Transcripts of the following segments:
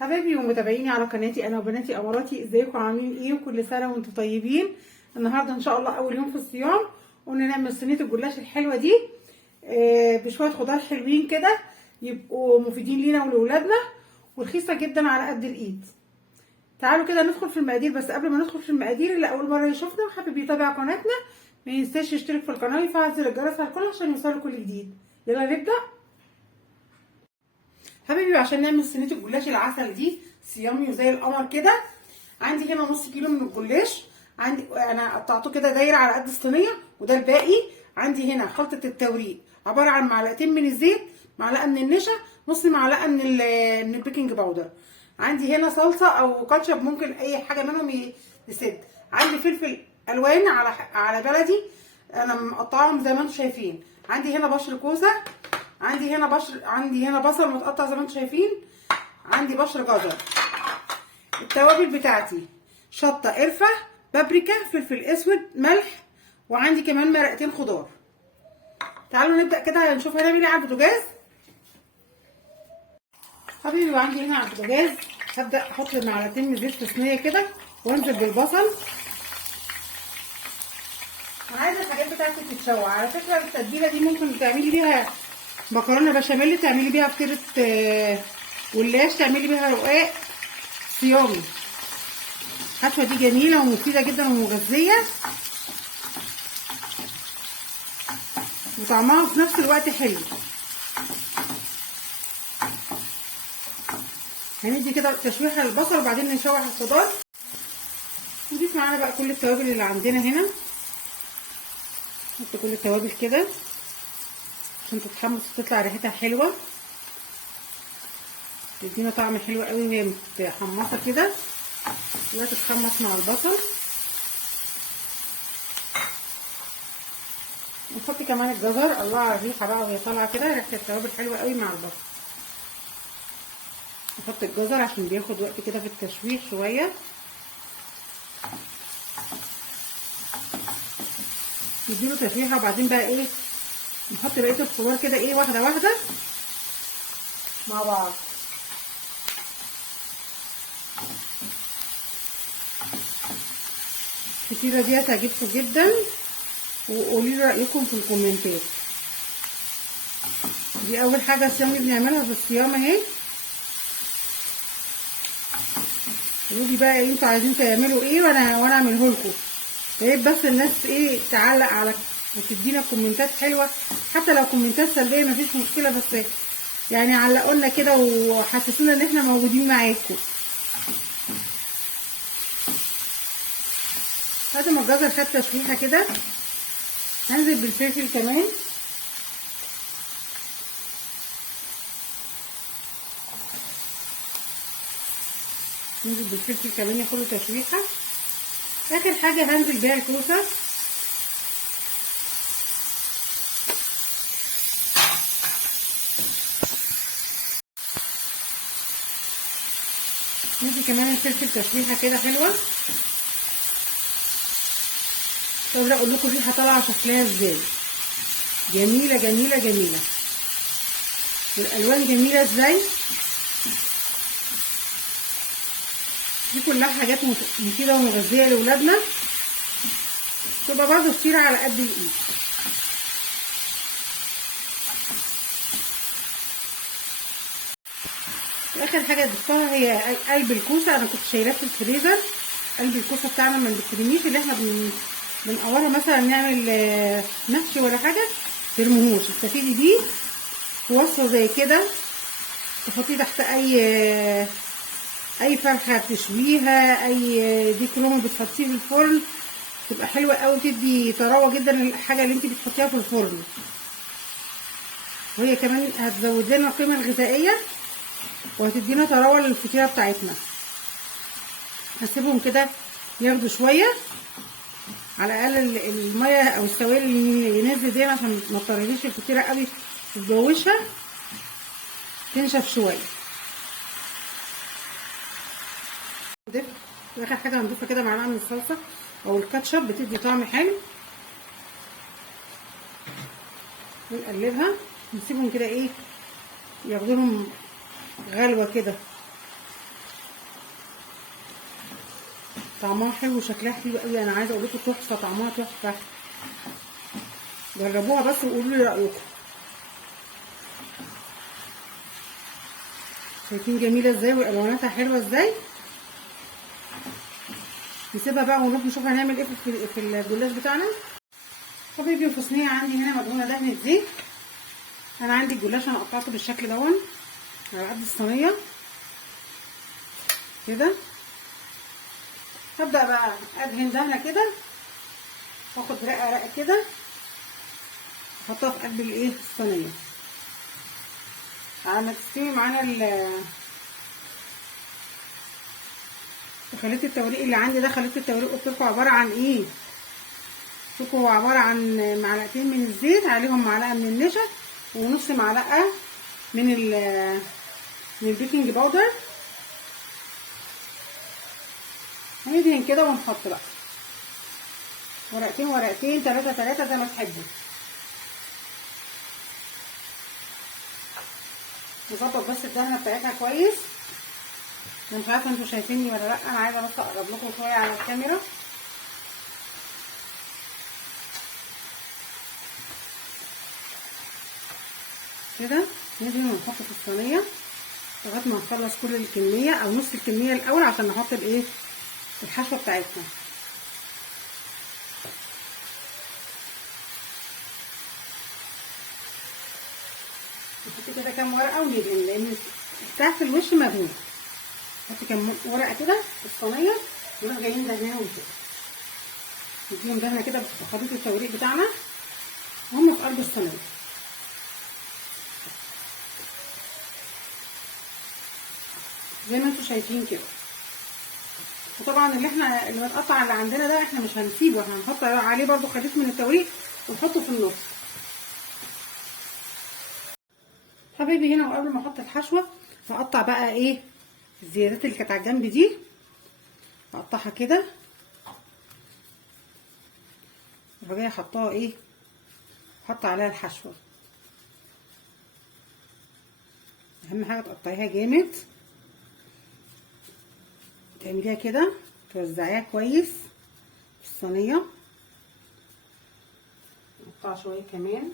حبايبي ومتابعيني على قناتي انا وبناتي اماراتي، ازيكم عاملين ايه؟ وكل سنه وانتم طيبين. النهارده ان شاء الله اول يوم في الصيام، قلنا نعمل صينيه الجلاش الحلوه دي بشويه خضار حلوين كده يبقوا مفيدين لينا ولولادنا، ورخيصه جدا على قد الايد. تعالوا كده ندخل في المقادير، بس قبل ما ندخل في المقادير اللي اول مره يشوفنا وحابب يتابع قناتنا ما ينساش يشترك في القناه ويفعل زر الجرس على الكل عشان يوصله كل جديد. يلا نبدا حبيبي. عشان نعمل صينيه الجلاش العسل دي صيامي وزي القمر كده، عندي هنا نص كيلو من الجلاش، عندي انا قطعته كده دايره على قد الصينيه، وده الباقي. عندي هنا خلطه التوريق عباره عن معلقتين من الزيت، معلقه من النشا، نص معلقه من البيكنج باودر. عندي هنا صلصه او كاتشب، ممكن اي حاجه منهم يسد. عندي فلفل الوان على بلدي، انا مقطعهم زي ما انتم شايفين. عندي هنا بشر كوسه، عندي هنا بصل متقطع زي ما انتم شايفين، عندي بشر جزر. التوابل بتاعتي شطه، قرفه، بابريكا، فلفل اسود، ملح، وعندي كمان مرقتين خضار. تعالوا نبدا كده نشوف هنعمل ايه على البوتاجاز. حبيبي وعندي هنا على البوتاجاز هبدا احط معلقتين من زيت في صينيه كده وانزل بالبصل. انا عايزه الحاجات بتاعتي تتشوح. على فكره التتبيله دي ممكن تعملي بيها مكرونه بشاميل، تعملي بيها فطيره جلاش، تعملي بيها رقاق صيامي. الحشوه دي جميله ومفيده جدا ومغذيه، وطعمها في نفس الوقت حلو. هندي كده تشويحه للبصل وبعدين نشوح الخضار. نضيف معانا بقى كل التوابل اللي عندنا هنا. نحط كل التوابل كده عشان تتحمص وتطلع ريحتها حلوه، تدينا طعم حلو قوي وهي متحمصه كده وتتحمص مع البصل. نحط كمان الجزر، الله على الريحه بقى وهي طالعه كده، ريحه التوابل حلوه قوي مع البصل. نحط الجزر عشان بياخد وقت كده في التشويح شويه. نديله تشويحه وبعدين بقى ايه نحط بقيه الخضار كده ايه واحده واحده مع بعض. الفطيره دي هتعجبكم جدا، وقولي لي رايكم في الكومنتات. دي اول حاجه صيامي بنعملها في الصيام اهي. قولي بقى ايه انتوا عايزين تعملوا ايه وانا اعمله لكم. يا ريت بس الناس ايه تعلق على وتدينا كومنتات حلوه، حتى لو كومنتات سلبيه مفيش مشكله، بس يعني علقوا لنا كده وحسسونا ان احنا موجودين معاكم. بعد ما الجزر خد تشويحه كده هنزل بالفلفل كمان. ننزل بالفلفل كمان ياخدوا تشويحه. اخر حاجه هنزل بيها الكوسه. ندي كمان الفلفل تشويحه كده حلوه. طب اقول لكم الريحه طالعه شكلها ازاي، جميله جميله جميله، والالوان جميله ازاي. دي كلها حاجات مفيده ومغذيه لاولادنا، تبقى برضه فطيره على قد الايد. اخر حاجه ضفتها هي قلب الكوسه. انا كنت شايلاه في الفريزر، قلب الكوسه بتاعنا ما بنرميش، اللي احنا بنقورها مثلا نعمل محشي ولا حاجه ترموهوش، استفيدي بيه في وصفه زي كده، تحطيه تحت اي فرخه بتشويها، اي ديك رومي بتحطيه في الفرن، تبقى حلوه قوي، تدي طراوه جدا للحاجه اللي انت بتحطيها في الفرن، وهي كمان هتزود لنا القيمه الغذائيه وهتدينا طراوه للفطيره بتاعتنا. هسيبهم كده ياخدوا شويه على الاقل الميه او السوائل اللي نزلت دي عشان ما تطريش الفطيره قوي، تتجوشها تنشف شويه. اخر حاجه هنضيفها كده معلقه من الصلصه او الكاتشب، بتدي طعم حلو. ونقلبها نسيبهم كده ايه ياخدوا لهم غلوه كده طعمها حلو وشكلها حلو قوي. انا عايزه اقول لكم تحفه، طعمها تحفه. جربوها بس وقولوا لي رايكم. شايفين جميله ازاي والواناتها حلوه ازاي. نسيبها بقى ونروح نشوف هنعمل ايه في الجلاش بتاعنا. حبايبي في صينيه عندي هنا مدهونه دهنه زيت. انا عندي الجلاش انا قطعته بالشكل دون على قد الصينيه كده. هبدا بقى ادهن دهنه كده، واخد رقه رقه كده احطها في قلب الايه الصينيه على ما تستوي معانا خليط التوريق اللي عندي ده. خليط التوريق قلت لكم عباره عن ايه؟ قلت لكم هو عباره عن معلقتين من الزيت عليهم معلقه من النشا ونص معلقه من البيكنج باودر. هندهن كده ونحط بقى ورقتين ورقتين، 3 3 زي ما تحبوا. نظبط بس الدهنه بتاعتها كويس. انا مش عارفه انتوا شايفيني ولا لا، انا عايزه بس اقرب لكم شويه على الكاميرا. كده ندهن ونحط في الصينيه لغايه ما نخلص كل الكميه او نص الكميه الاول عشان نحط الايه الحشوه بتاعتنا. نحط كده كام ورقه وندهن لان تحت الوش مدهون. نحط كام ورقه كده في الصينيه ونروح جايين دهناهم كده، نديهم دهنه كده بخليط التوريق بتاعنا وهم في قلب الصينيه زي ما انتوا شايفين كده. وطبعا اللي متقطع اللي عندنا ده احنا مش هنسيبه، احنا هنحط عليه برضو خليط من التوريق ونحطه في النص. حبايبي هنا وقبل ما احط الحشوه هقطع بقى ايه الزيادات اللي كانت على الجنب دي، هقطعها كده وراح جايه حطاها ايه، حط عليها الحشوه. اهم حاجه تقطعيها جامد، تعمليها كده توزعيها كويس في الصينيه. نقطع شويه كمان،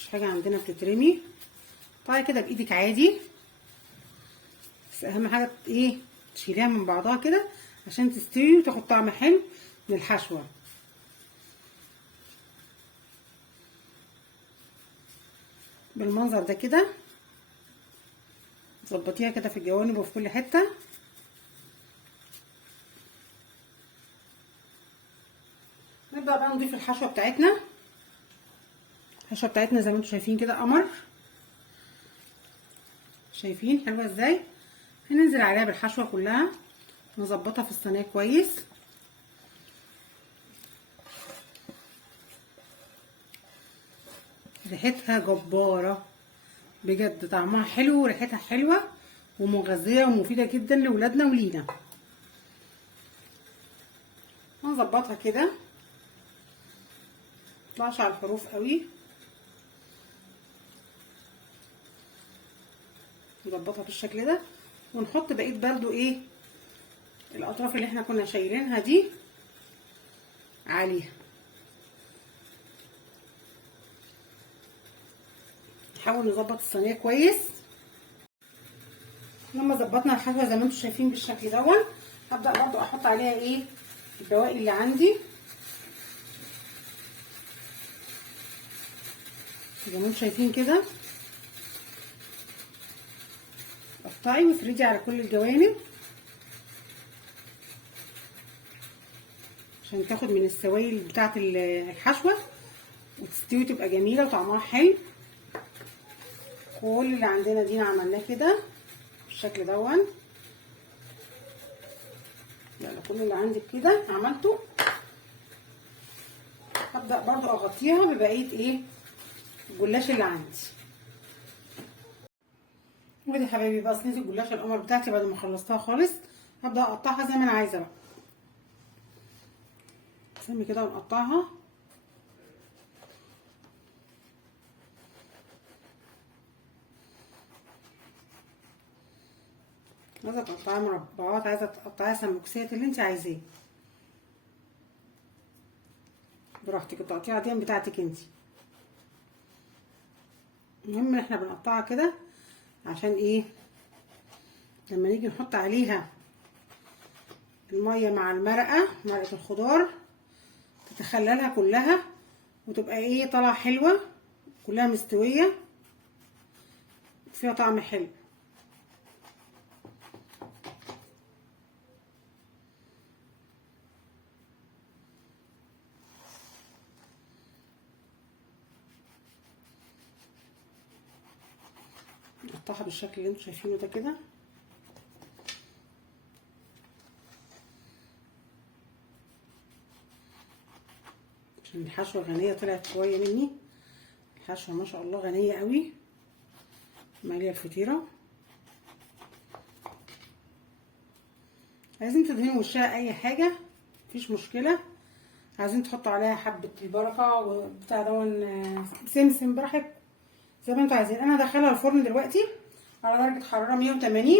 مش حاجه عندنا بتترمي. قطعي كده بايدك عادي، بس اهم حاجه ايه تشيليها من بعضها كده عشان تستوي وتاخد طعم حلو من الحشوه. بالمنظر ده كده ظبطيها كده في الجوانب وفي كل حته. نبدا بقى نضيف الحشوه بتاعتنا. الحشوه بتاعتنا زي ما انتم شايفين كده قمر، شايفين حلوه ازاي. هننزل عليها بالحشوه كلها نظبطها في الصينيه كويس. ريحتها جباره بجد، طعمها حلو وريحتها حلوه ومغذيه ومفيده جدا لاولادنا ولينا. هنظبطها كده متطلعش على الحروف قوي، نظبطها بالشكل ده ونحط بقيه برضو ايه الاطراف اللي احنا كنا شايلينها دي عليها. نحاول نظبط الصينيه كويس. لما ظبطنا الحشوه زي ما انتم شايفين بالشكل دون، هبدا برضو احط عليها ايه البواقي اللي عندي زي ما انتم شايفين كده. قطعي وافردي على كل الجوانب عشان تاخد من السوائل بتاعه الحشوه وتستوي تبقى جميله وطعمها حلو. كل اللي عندنا دي عملناه كده بالشكل دون. يلا كل اللي عندي كده عملته. هبدا برضو اغطيها ببقيه ايه الجلاش اللي عندي. ودي يا حبايبي بقى صينيه الجلاش القمر بتاعتي بعد ما خلصتها خالص. هبدا اقطعها زي ما انا عايزه بقى، سمي كده ونقطعها. عايزه تقطعيها مربعات، عايزه تقطعيها سمبوكسات، اللي انت عايزاه براحتك، التقطيعه دي بتاعتك انت. المهم ان احنا بنقطعها كده عشان ايه؟ لما نيجي نحط عليها الميه مع المرقه، مرقه الخضار، تتخللها كلها وتبقى ايه طالعه حلوه، كلها مستويه، فيها طعم حلو. نقطعها بالشكل اللي انتوا شايفينه ده كده. عشان الحشوه غنيه، طلعت شويه مني الحشوه ما شاء الله غنيه قوي، ماليه الفطيره. عايزين تدهنوا وشها اي حاجه مفيش مشكله، عايزين تحطوا عليها حبه البركه وبتاع دون سمسم براحتكم زي ما انتوا عايزين. انا هدخلها الفرن دلوقتي على درجه حراره 180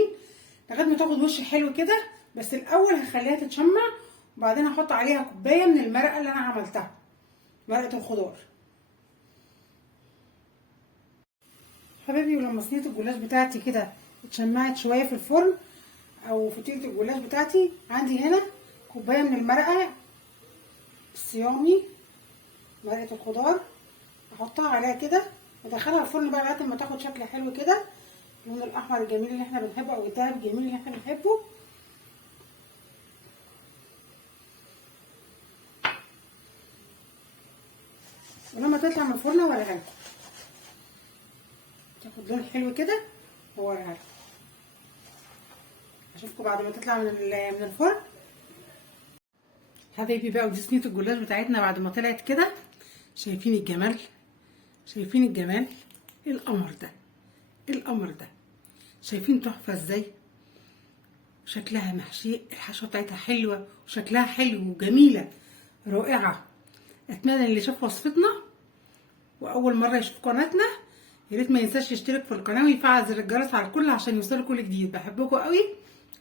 لغايه ما تاخد وش حلو كده. بس الاول هخليها تتشمع وبعدين هحط عليها كوبايه من المرقه اللي انا عملتها، مرقه الخضار. حبايبي، ولما صينيه الجلاش بتاعتي كده اتشمعت شويه في الفرن او فطيره الجلاش بتاعتي، عندي هنا كوبايه من المرقه الصيامي، مرقه الخضار، احطها عليها كده وادخلها الفرن بقى لغايه ما تاخد شكل حلو كده، اللون الاحمر الجميل اللي احنا بنحبه او الدهب الجميل اللي احنا بنحبه. ولما تطلع من الفرن اوريها لكم، تاخد لون حلو كده واوريها لكم. اشوفكم بعد ما تطلع من الفرن. حبايبي بقى، ودي صينيه الجلاش بتاعتنا بعد ما طلعت كده. شايفين الجمال؟ شايفين الجمال؟ ايه القمر ده؟ ايه القمر ده؟ شايفين تحفه ازاي؟ شكلها محشي، الحشوه بتاعتها حلوه وشكلها حلو وجميله رائعه. اتمنى اللي شاف وصفتنا واول مره يشوف قناتنا يا ريت ما ينساش يشترك في القناه ويفعل زر الجرس على الكل عشان يوصله كل جديد. بحبكم قوي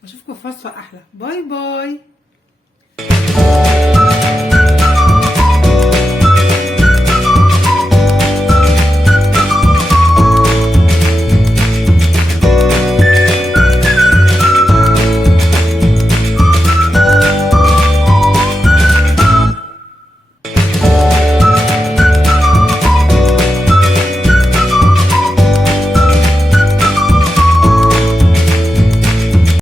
واشوفكم في وصفه احلى. باي باي.